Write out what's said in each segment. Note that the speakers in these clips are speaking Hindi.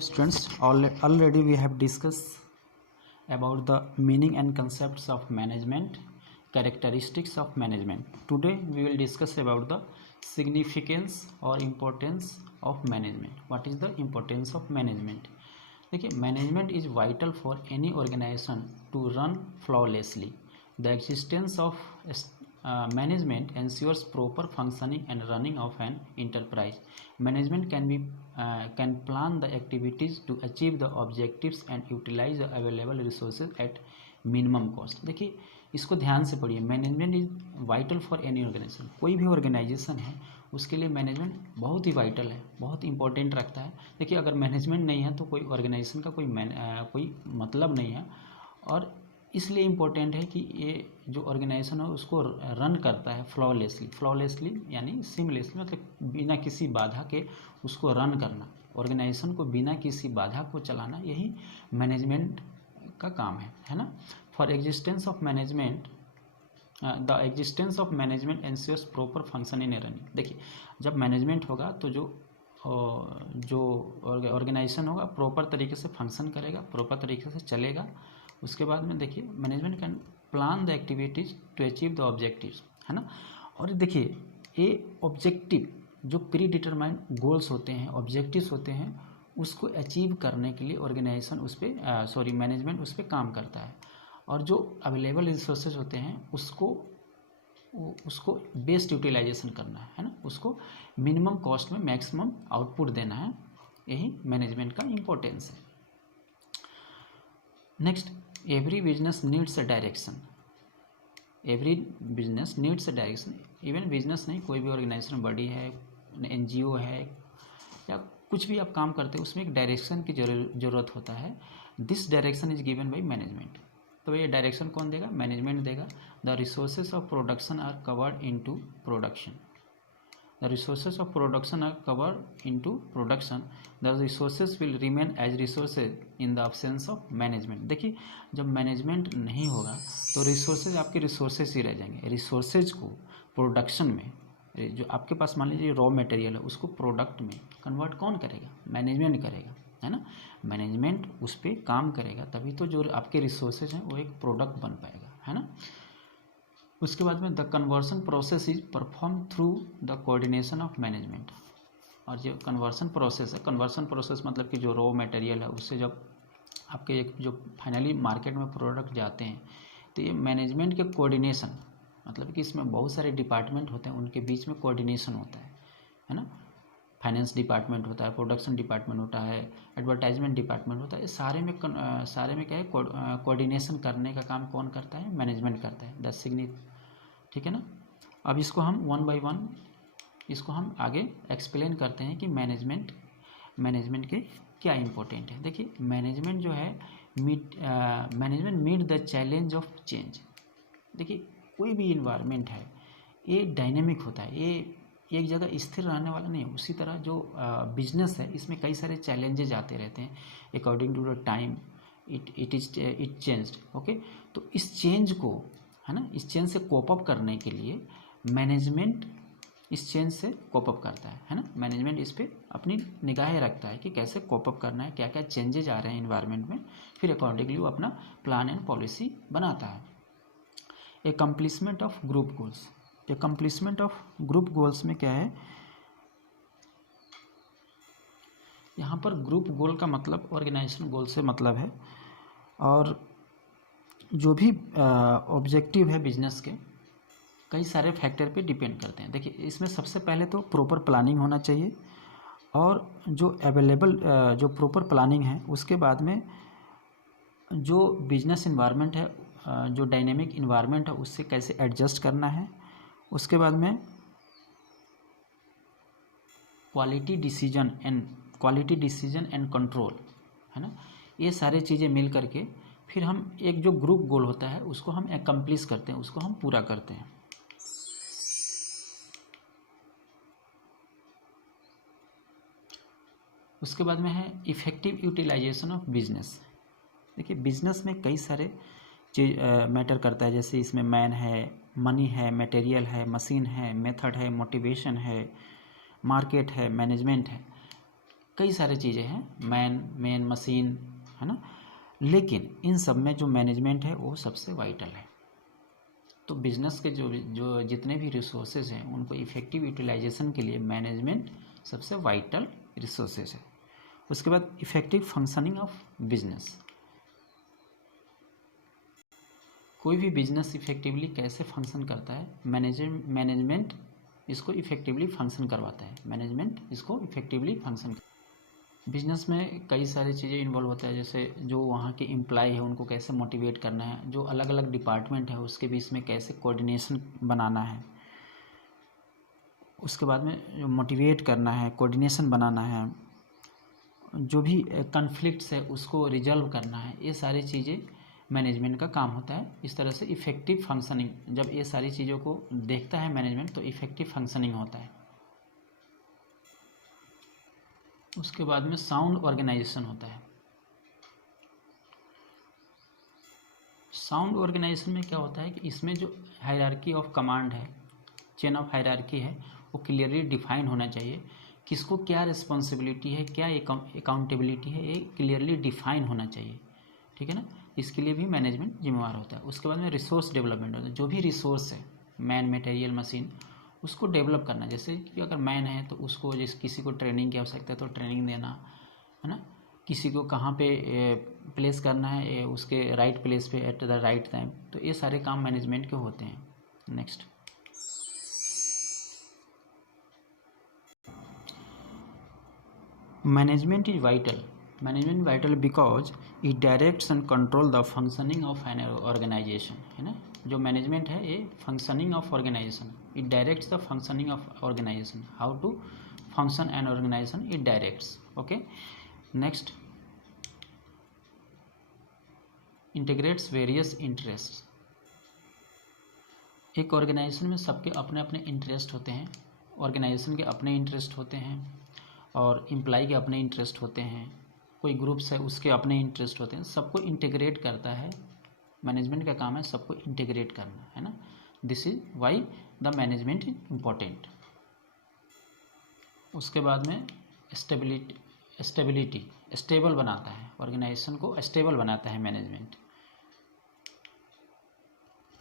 Students, already we have discussed about the meaning and concepts of management, characteristics of management. Today we will discuss about the significance or importance of management. What is the importance of management? देखिए, management is vital for any organization to run flawlessly. The existence of management ensures proper functioning and running of an enterprise. Management can plan the activities to achieve the objectives and utilize the available resources at minimum cost. देखिए, इसको ध्यान से पढ़िए. Management is vital for any organisation. कोई भी ऑर्गेनाइजेशन है उसके लिए मैनेजमेंट बहुत ही वाइटल है, बहुत इंपॉर्टेंट रखता है. देखिए, अगर मैनेजमेंट नहीं है तो कोई ऑर्गेनाइजेशन का कोई मतलब नहीं है. और इसलिए इम्पोर्टेंट है कि ये जो ऑर्गेनाइजेशन है उसको रन करता है फ्लॉलेसली यानी सीमलेसली, मतलब बिना किसी बाधा के उसको रन करना. ऑर्गेनाइजेशन को बिना किसी बाधा को चलाना, यही मैनेजमेंट का काम है ना. For existence of management, the existence of management ensures proper function in running. देखिए, जब मैनेजमेंट होगा तो जो ऑर्गेनाइजेशन होगा प्रॉपर तरीके से फंक्शन करेगा, प्रॉपर तरीके से चलेगा. उसके बाद में देखिए, management can plan the activities to achieve the objectives, है ना. और देखिए, ये ऑब्जेक्टिव जो प्री डिटरमाइंड गोल्स होते हैं, ऑब्जेक्टिव्स होते हैं, उसको अचीव करने के लिए ऑर्गेनाइजेशन मैनेजमेंट उस पर काम करता है. और जो अवेलेबल रिसोर्सेज होते हैं उसको बेस्ट यूटिलाइजेशन करना है ना. उसको मिनिमम कॉस्ट में मैक्सिमम आउटपुट देना है. यही मैनेजमेंट का इम्पोर्टेंस है. Next, every business needs a direction. Every business needs a direction. Even business नहीं, कोई भी ऑर्गेनाइजेशन बड़ी है, एनजीओ है, या कुछ भी आप काम करते हैं, उसमें एक डायरेक्शन की ज़रूरत होता है. This direction is given by management. तो ये डायरेक्शन कौन देगा? मैनेजमेंट देगा. The resources of production are covered into production. The resources of production are covered into production. The resources will remain as resources in the absence of management. देखिए, जब मैनेजमेंट नहीं होगा तो रिसोर्सेज आपके रिसोर्सेज ही रह जाएंगे. रिसोर्सेज को प्रोडक्शन में, जो आपके पास मान लीजिए रॉ मटेरियल है, उसको प्रोडक्ट में कन्वर्ट कौन करेगा? मैनेजमेंट करेगा, है ना. मैनेजमेंट उस पर काम करेगा, तभी तो जो आपके रिसोर्सेज हैं वो एक प्रोडक्ट बन पाएगा, है ना. उसके बाद में the conversion process is perform through the coordination of management. और जो कन्वर्सन प्रोसेस है, कन्वर्सन प्रोसेस मतलब कि जो रॉ मटेरियल है उससे जब आपके एक जो फाइनली मार्केट में प्रोडक्ट जाते हैं, तो ये मैनेजमेंट के कोऑर्डिनेशन, मतलब कि इसमें बहुत सारे डिपार्टमेंट होते हैं, उनके बीच में कोऑर्डिनेशन होता है ना. फाइनेंस डिपार्टमेंट होता है, प्रोडक्शन डिपार्टमेंट होता है, एडवर्टाइजमेंट डिपार्टमेंट होता है. सारे में क्या है, कोऑर्डिनेशन करने का काम कौन करता है? मैनेजमेंट करता है. द ठीक है ना. अब इसको हम वन बाय वन इसको हम आगे एक्सप्लेन करते हैं कि मैनेजमेंट के क्या इंपॉर्टेंट है. देखिए, मैनेजमेंट जो है management meet the challenge of change. देखिए, कोई भी इन्वायरमेंट है ये डायनेमिक होता है, ये एक जगह स्थिर रहने वाला नहीं है. उसी तरह जो बिजनेस है, इसमें कई सारे चैलेंजेज आते रहते हैं. According to the time it changed. Okay, तो इस चेंज को, है ना, इस चेंज से कोप अप करने के लिए मैनेजमेंट इस चेंज से कोप अप करता है ना. मैनेजमेंट इस पर अपनी निगाहें रखता है कि कैसे कोप अप करना है, क्या क्या चेंजेज आ रहे हैं इन्वायरमेंट में, फिर अकॉर्डिंगली वो अपना प्लान एंड पॉलिसी बनाता है. Accomplishment of group goals. Accomplishment of group goals में क्या है, यहाँ पर ग्रुप गोल का मतलब ऑर्गेनाइजेशन गोल से मतलब है. और जो भी ऑब्जेक्टिव है बिजनेस के, कई सारे फैक्टर पे डिपेंड करते हैं. देखिए, इसमें सबसे पहले तो प्रॉपर प्लानिंग होना चाहिए. और जो अवेलेबल जो प्रॉपर प्लानिंग है, उसके बाद में जो बिजनेस इन्वायरमेंट है, जो डायनेमिक इन्वायरमेंट है, उससे कैसे एडजस्ट करना है. उसके बाद में क्वालिटी डिसीजन एंड कंट्रोल, है ना. ये सारी चीज़ें मिल करके फिर हम एक जो ग्रुप गोल होता है उसको हम एकम्प्लिश करते हैं, उसको हम पूरा करते हैं. उसके बाद में है इफ़ेक्टिव यूटिलाइजेशन ऑफ बिजनेस. देखिए, बिजनेस में कई सारे चीज मैटर करता है. जैसे इसमें मैन है, मनी है, मटेरियल है, मशीन है, मेथड है, मोटिवेशन है, मार्केट है, मैनेजमेंट है. कई सारे चीज़ें हैं, मेन मशीन, है ना, लेकिन इन सब में जो मैनेजमेंट है वो सबसे वाइटल है। तो बिजनेस के जो जितने भी रिसोर्सेज हैं उनको इफ़ेक्टिव यूटिलाइजेशन के लिए मैनेजमेंट सबसे वाइटल रिसोर्सेज है। उसके बाद इफ़ेक्टिव फंक्शनिंग ऑफ बिजनेस। कोई भी बिजनेस इफ़ेक्टिवली कैसे फंक्शन करता है, मैनेजमेंट इसको इफ़ेक्टिवली फंक्शन करवाता है। मैनेजमेंट इसको इफ़ेक्टिवली फंक्शन। बिजनेस में कई सारी चीज़ें इन्वॉल्व होता है, जैसे जो वहाँ के एम्प्लॉय है उनको कैसे मोटिवेट करना है, जो अलग अलग डिपार्टमेंट है उसके बीच में कैसे कोऑर्डिनेशन बनाना है, उसके बाद में जो मोटिवेट करना है, कोऑर्डिनेशन बनाना है, जो भी कॉन्फ्लिक्ट्स है उसको रिजॉल्व करना है, ये सारी चीज़ें मैनेजमेंट का काम होता है। इस तरह से इफ़ेक्टिव फंक्शनिंग, जब ये सारी चीज़ों को देखता है मैनेजमेंट तो इफ़ेक्टिव फंक्शनिंग होता है। उसके बाद में साउंड ऑर्गेनाइजेशन होता है। साउंड ऑर्गेनाइजेशन में क्या होता है कि इसमें जो हायरार्की ऑफ कमांड है, चेन ऑफ हायरार्की है, वो क्लियरली डिफाइन होना चाहिए। किसको क्या रिस्पॉन्सिबिलिटी है, क्या अकाउंटेबिलिटी है, ये क्लियरली डिफाइन होना चाहिए, ठीक है ना। इसके लिए भी मैनेजमेंट जिम्मेवार होता है। उसके बाद में रिसोर्स डेवलपमेंट होता है। जो भी रिसोर्स है, मैन, मटेरियल, मशीन, उसको डेवलप करना। जैसे कि अगर मैन है तो उसको, जैसे किसी को ट्रेनिंग की आवश्यकता है तो ट्रेनिंग देना, है ना, किसी को कहाँ पे प्लेस करना है उसके राइट प्लेस पे एट द राइट टाइम, तो ये सारे काम मैनेजमेंट के होते हैं। Next, management is vital. Management vital because it directs and control the functioning of an organisation, है ना। जो मैनेजमेंट है ये functioning of organisation, it directs the functioning of organisation, how to function an organisation, it directs. Okay, next, integrates various interest. एक ऑर्गेनाइजेशन में सबके अपने अपने इंटरेस्ट होते हैं। ऑर्गेनाइजेशन के अपने इंटरेस्ट होते हैं और एम्प्लॉय के अपने इंटरेस्ट होते हैं, कोई ग्रुप्स है उसके अपने इंटरेस्ट होते हैं, सबको इंटीग्रेट करता है। मैनेजमेंट का काम है सबको इंटीग्रेट करना, है ना। This is why the management is important. उसके बाद में स्टेबिलिटी, स्टेबल बनाता है, ऑर्गेनाइजेशन को स्टेबल बनाता है मैनेजमेंट।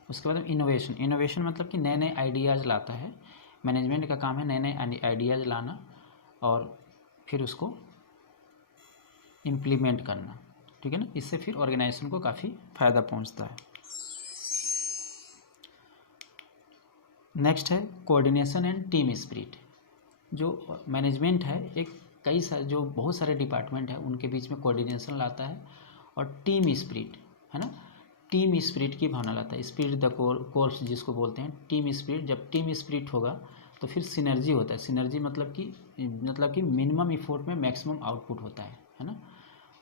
उसके बाद में इनोवेशन, इनोवेशन मतलब कि नए नए आइडियाज़ लाता है। मैनेजमेंट का काम है नए नए आइडियाज़ लाना और फिर उसको इम्प्लीमेंट करना, ठीक है ना। इससे फिर ऑर्गेनाइजेशन को काफ़ी फ़ायदा पहुंचता है। नेक्स्ट है कोऑर्डिनेशन एंड टीम स्पिरिट। जो मैनेजमेंट है एक कई सारे, जो बहुत सारे डिपार्टमेंट है उनके बीच में कोऑर्डिनेशन लाता है और टीम स्पिरिट, है ना, टीम स्पिरिट की भावना लाता है। स्पिरिट द कोर्स जिसको बोलते हैं, टीम स्पिरिट। जब टीम स्पिरिट होगा तो फिर सिनर्जी होता है। सिनर्जी मतलब कि मिनिमम इफोर्ट में मैक्सिमम आउटपुट होता है ना।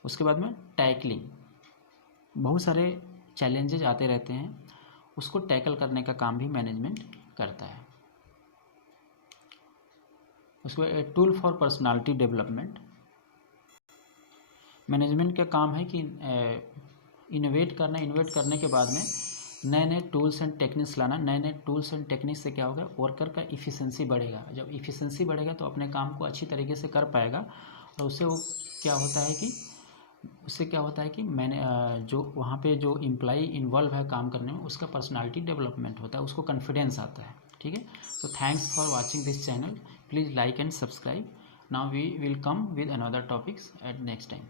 उसके बाद में टैकलिंग, बहुत सारे चैलेंजेज आते रहते हैं, उसको टैकल करने का काम भी मैनेजमेंट करता है। उसके बाद tool for personality development. Management का काम है कि इनोवेट करने के बाद में नए नए टूल्स एंड टेक्निक्स लाना। नए नए टूल्स एंड टेक्निक्स से क्या होगा, वर्कर का इफ़िशेंसी बढ़ेगा। जब इफ़िशेंसी बढ़ेगा तो अपने काम को अच्छी तरीके से कर पाएगा और उससे वो क्या होता है कि मैंने जो वहाँ पे जो एम्प्लॉय इन्वॉल्व है काम करने में, उसका पर्सनालिटी डेवलपमेंट होता है, उसको कॉन्फिडेंस आता है, ठीक है। तो thanks for watching this channel, please like and subscribe. Now we will come with another topics at next time.